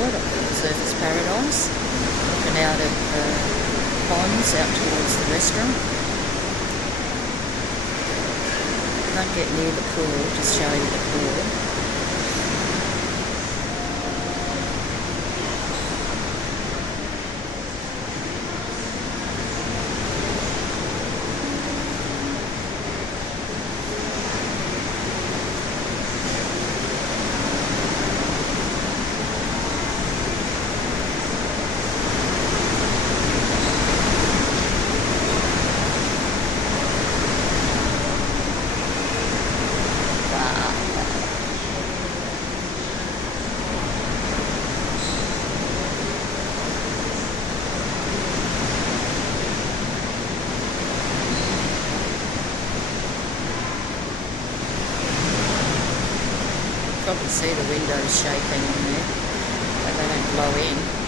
board up at Surfers Paradise, looking out at the ponds out towards the restaurant. Can't get near the pool, just show you the pool. Probably see the windows shaking in there, but they don't blow in.